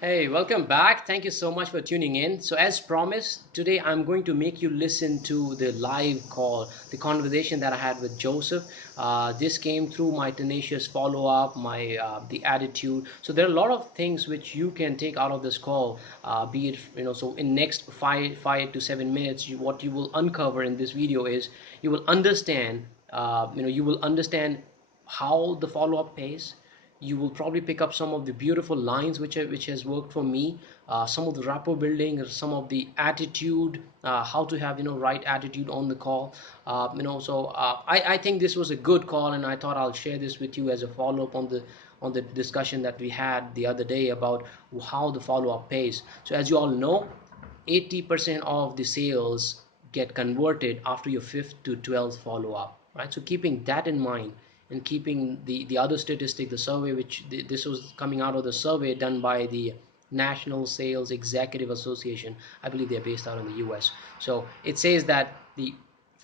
Hey, welcome back. Thank you so much for tuning in. So, as promised, today I'm going to make you listen to the live call, the conversation that I had with Joseph. This came through my tenacious follow up, my the attitude. So, there are a lot of things which you can take out of this call. Be it so in next five to 7 minutes, what you will uncover in this video is you will understand. You will understand how the follow up pays. You will probably pick up some of the beautiful lines which has worked for me, some of the rapport building, or some of the attitude, how to have right attitude on the call. I think this was a good call, and I thought I'll share this with you as a follow-up on the discussion that we had the other day about how the follow-up pays. So as you all know, 80% of the sales get converted after your 5th to 12th follow-up, right? So keeping that in mind, and keeping the other statistic, the survey, which this was coming out of the survey done by the National Sales Executive Association. I believe they're based out in the US. So it says that the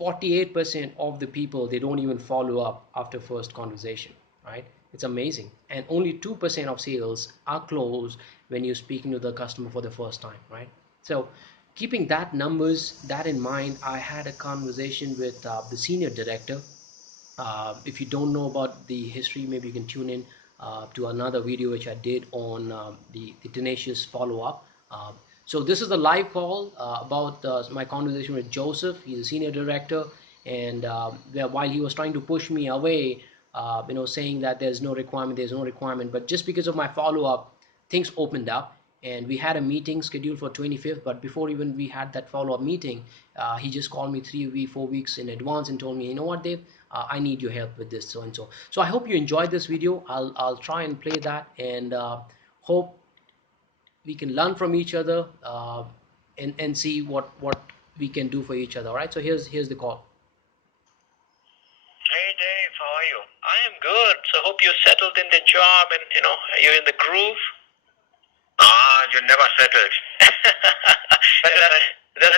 48% of the people, they don't even follow up after first conversation, right? It's amazing. And only 2% of sales are closed when you're speaking to the customer for the first time, right? So keeping that numbers that in mind, I had a conversation with the senior director. If you don't know about the history, maybe you can tune in to another video which I did on the tenacious follow-up. So this is the live call about my conversation with Joseph. He's a senior director, and while he was trying to push me away, saying that there's no requirement, but just because of my follow-up, things opened up, and we had a meeting scheduled for 25th. But before even we had that follow-up meeting, he just called me 4 weeks in advance and told me, you know what, Dave, I need your help with this, so and so. So I hope you enjoyed this video. I'll try and play that, and hope we can learn from each other, and see what we can do for each other. All right, so here's the call. Hey Dave, how are you? I am good. So hope you're settled in the job and you're in the groove. You're never settled. That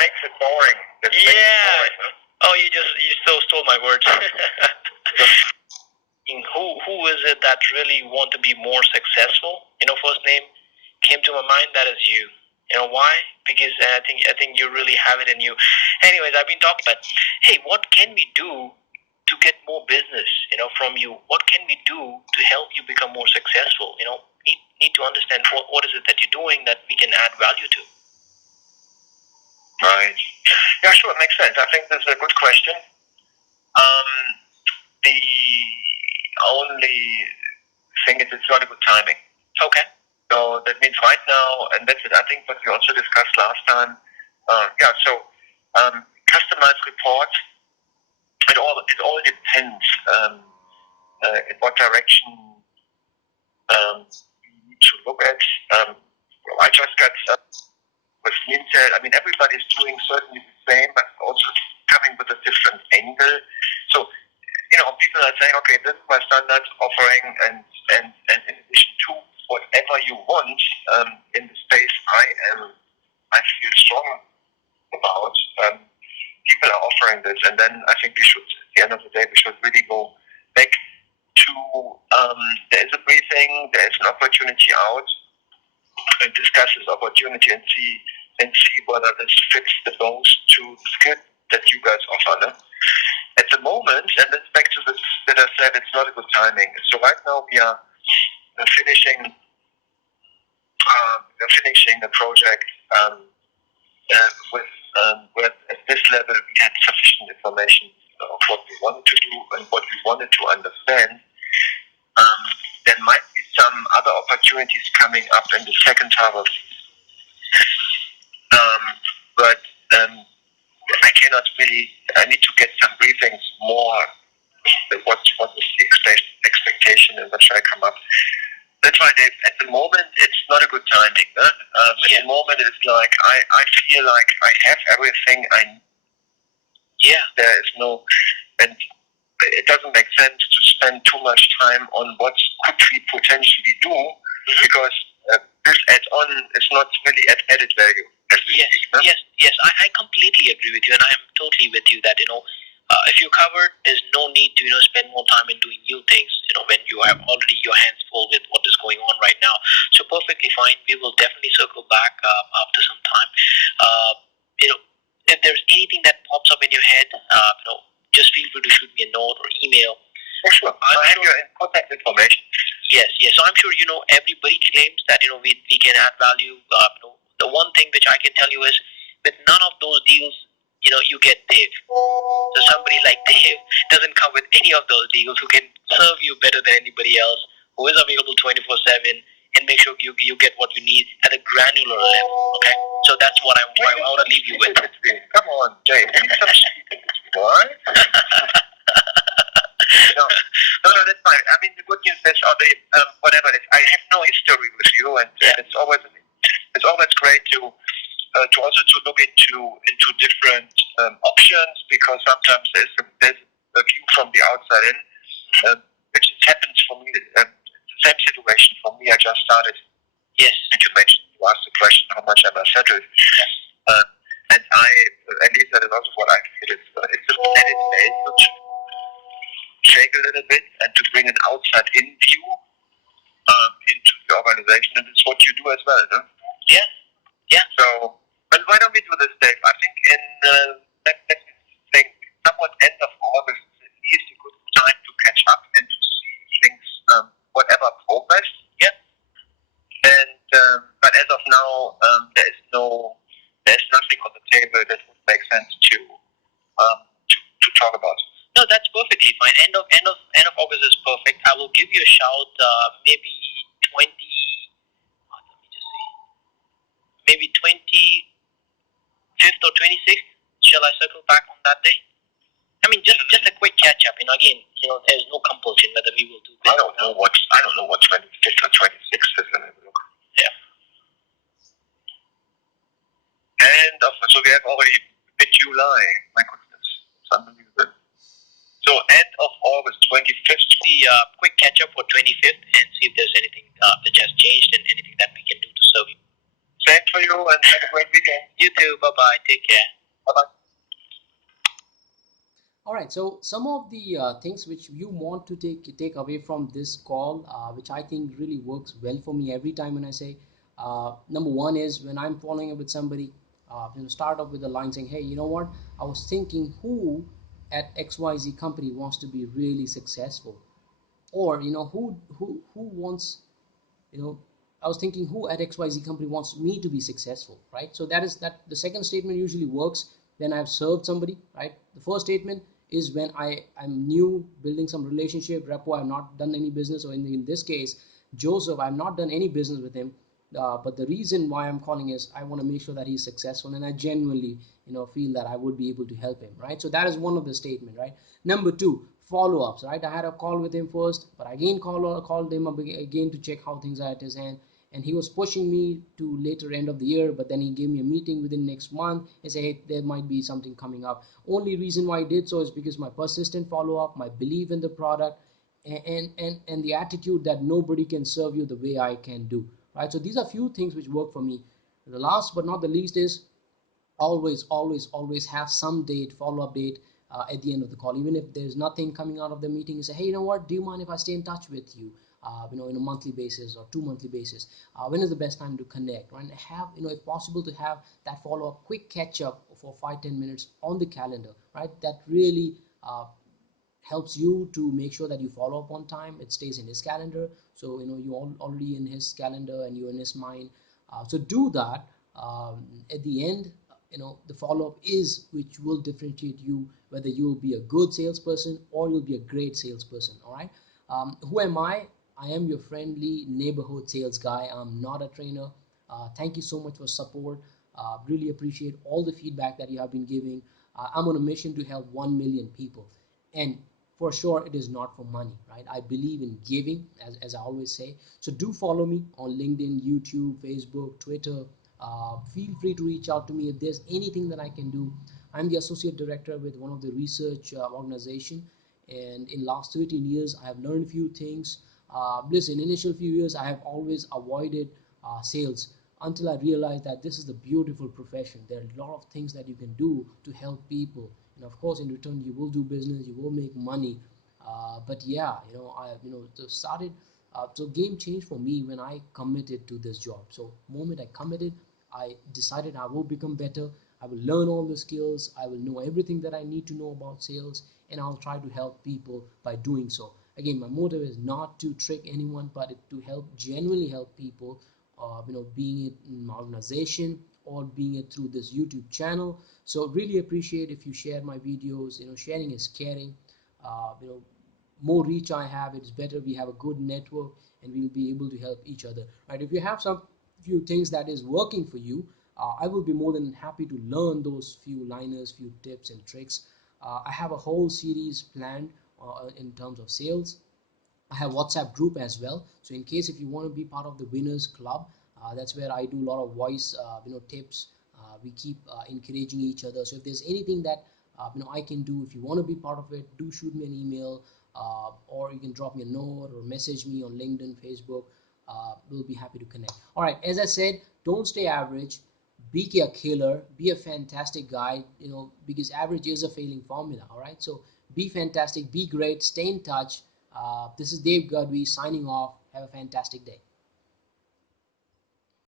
makes it boring. Yeah. Boring, huh? Oh, you stole my words. Who is it that really want to be more successful? First name came to my mind. That is you. You know why? Because I think you really have it in you. Anyways, I've been talking about, hey, what can we do to get more business, from you? What can we do to help you become more successful? Need to understand what is it that you're doing that we can add value to. Right. Yeah, sure. It makes sense. I think this is a good question. The only thing is it's not a good timing. Okay. So that means right now, and that's it. I think what we also discussed last time. Customized reports. It all depends in what direction we need to look at. I just got with Intel. I mean, everybody's doing certainly the same, but also coming with a different angle. So people are saying, okay, this is my standard offering, and in addition to whatever you want in the space I feel strong about. People are offering this, and then I think we should, at the end of the day, we should really go back to there is a briefing, there is an opportunity out, and discuss this opportunity and see whether this fits the most to the skill that you guys offer. No? At the moment, and that's back to this that I said, it's not a good timing. So right now we are finishing a project where at this level we had sufficient information of what we wanted to do and what we wanted to understand. There might be some other opportunities coming up in the second half of but I cannot really. I need to get some briefings more. What is the expectation and what should I come up? That's why, Dave, at the moment it's not a good timing. Huh? At the moment it's like I feel like I have everything I need. Yeah. There is no, and it doesn't make sense to spend too much time on what could we potentially do, because this add-on is not really added value. Yes, huh? Yes. I completely agree with you, and I am totally with you that if you're covered, there's no need to spend more time in doing new things. When you have already your hands full with what is going on right now. So perfectly fine. We will definitely circle back after some time. You know, if there's anything that pops up in your head, just feel free to shoot me a note or email. For sure. I have your contact information. Yes, yes. So I'm sure everybody claims that we can add value. The one thing which I can tell you is with none of those deals, you get Dave. So somebody like Dave doesn't come with any of those deals who can serve you better than anybody else, who is available 24/7 and make sure you get what you need at a granular level. Okay, so that's what I want to leave you with. Come on, Dave. What? No, that's fine. I mean, the good news is, or the whatever it is, I have no history with you, and it's always great to also to look into different options, because sometimes there's a view from the outside in, which happens for me. The same situation for me. I just started. Yes. And you asked the question, how much am I settled? Yes. And at least that is also what I feel. It's just added value to shake a little bit and to bring an outside-in view into the organization, and it's what you do as well, no? Yeah. Yeah. So, but why don't we do this, Dave? I think let's think somewhat end of August is at least a good time to catch up and to see things, whatever progress. Yeah. And but as of now, there's nothing on the table that would make sense to talk about. No, that's perfectly fine. End of August is perfect. I will give you a shout. Maybe 20. Let me just see. Maybe 25th or 26th. Shall I circle back on that day? I mean, just a quick catch up. Again, there's no compulsion whether we will do this. I don't know what 25th or 26th is. Yeah. So we have already mid-July. My goodness, it's unbelievable. So end of August, 25th. The quick catch up for 25th and see if there's anything that has changed and anything that we can do to serve you. Same for you, and have a great weekend. You too. Bye bye. Take care. Bye bye. All right, so some of the things which you want to take away from this call, which I think really works well for me every time when I say, number one is when I'm following up with somebody, start off with a line saying, hey, you know what? I was thinking who at XYZ company wants to be really successful, or who wants, I was thinking who at XYZ company wants me to be successful, right? So that the second statement usually works when I've served somebody, right? The first statement is when I'm new, building some relationship, rapport. I've not done any business, or in this case, Joseph, I've not done any business with him. But the reason why I'm calling is I want to make sure that he's successful, and I genuinely, feel that I would be able to help him, right? So that is one of the statement, right? Number two, follow-ups, right? I had a call with him first, but again called him again to check how things are at his end, and he was pushing me to later end of the year, but then he gave me a meeting within next month and said, hey, there might be something coming up. Only reason why I did so is because my persistent follow-up, my belief in the product, and the attitude that nobody can serve you the way I can do, right? So these are few things which work for me. The last but not the least is always have some date, follow-up date, at the end of the call. Even if there's nothing coming out of the meeting, you say, hey, you know what, do you mind if I stay in touch with you, in a monthly basis or 2 monthly basis? When is the best time to connect, right? And have, if possible, to have that follow-up quick catch-up for 5-10 minutes on the calendar, right? That really helps you to make sure that you follow up on time. It stays in his calendar, so you're already in his calendar and you're in his mind. So do that. At the end, the follow-up is which will differentiate you, whether you'll be a good salesperson or you'll be a great salesperson. All right. Who am I am your friendly neighborhood sales guy. I'm not a trainer. Thank you so much for support. Really appreciate all the feedback that you have been giving. I'm on a mission to help 1 million people, and for sure it is not for money, right? I believe in giving, as I always say. So do follow me on LinkedIn, YouTube, Facebook, Twitter. Feel free to reach out to me if there's anything that I can do. I'm the associate director with one of the research organization, and in last 13 years I have learned a few things. Listen, initial few years I have always avoided sales until I realized that this is the beautiful profession. There are a lot of things that you can do to help people, and of course in return you will do business, you will make money. But yeah, I started So game changed for me when I committed to this job. So moment I committed, I decided I will become better. I will learn all the skills. I will know everything that I need to know about sales, and I'll try to help people by doing so. Again, my motive is not to trick anyone, but to help, genuinely help people. Being it in my organization or being it through this YouTube channel. So really appreciate if you share my videos. Sharing is caring. Uh, you know, More reach I have, it's better. We have a good network, and we'll be able to help each other. Right? If you have some few things that is working for you, I will be more than happy to learn those few liners, few tips and tricks. I have a whole series planned in terms of sales. I have WhatsApp group as well. So in case if you want to be part of the winners club, that's where I do a lot of voice, tips. We keep encouraging each other. So if there's anything that I can do, if you want to be part of it, do shoot me an email, or you can drop me a note or message me on LinkedIn, Facebook. We'll be happy to connect. All right, as I said, don't stay average. Be a killer. Be a fantastic guy. Because average is a failing formula. All right, so be fantastic. Be great. Stay in touch. This is Dave Gadhvi signing off. Have a fantastic day.